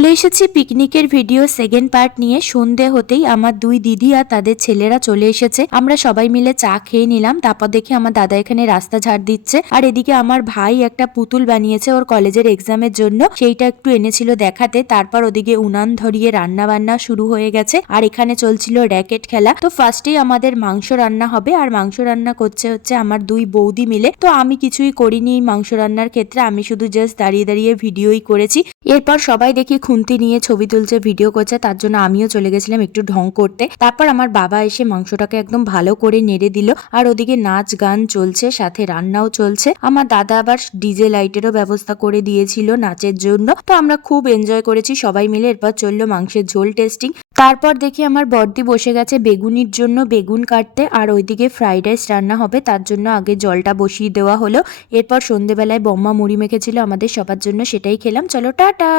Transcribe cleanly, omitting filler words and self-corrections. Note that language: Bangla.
চলে এসেছি পিকনিকের ভিডিও সেকেন্ড পার্ট নিয়ে। সন্ধে হতেই আমার দুই দিদি আর তাদের ছেলেরা চলে এসেছে। আমরা সবাই মিলে চা খেয়ে নিলাম। তারপর দেখি আমার দাদা এখানে রাস্তা ঝাড় দিচ্ছে, আর এদিকে আমার ভাই একটা পুতুল বানিয়েছে ওর কলেজের এক্সামের জন্য, সেইটা একটু এনেছিল দেখাতে। তারপর ওদিকে উনান ধরিয়ে রান্না বান্না শুরু হয়ে গেছে, আর এখানে চলছিল র্যাকেট খেলা। তো ফার্স্টেই আমাদের মাংস রান্না হবে, আর মাংস রান্না করছে হচ্ছে আমার দুই বৌদি মিলে। তো আমি কিছুই করিনি এই মাংস রান্নার ক্ষেত্রে, আমি শুধু জাস্ট দাঁড়িয়ে দাঁড়িয়ে ভিডিওই করেছি। এরপর সবাই দেখি খুন্তি নিয়ে ছবি তুলছে, ভিডিও করছে, তার জন্য আমিও চলে গেছিলাম একটু ঢং করতে। তারপর আমার বাবা এসে মাংসটাকে একদম ভালো করে নেড়ে দিল, আর ওদিকে নাচ গান চলছে, সাথে রান্নাও চলছে। আমার দাদা আবার ডিজে লাইটেরও ব্যবস্থা করে দিয়েছিল নাচের জন্য। তো আমরা খুব এনজয় করেছি সবাই মিলে। এরপর চললো মাংসের ঝোল টেস্টিং। তারপর দেখি আমার বড়দি বসে গেছে বেগুনির জন্য বেগুন কাটতে, আর ওইদিকে ফ্রাইড রাইস রান্না হবে, তার জন্য আগে জলটা বসিয়ে দেওয়া হলো। এরপর সন্ধেবেলায় বম্মা মুড়ি মেখেছিল আমাদের সবার জন্য, সেটাই খেলাম। চলো টাটা।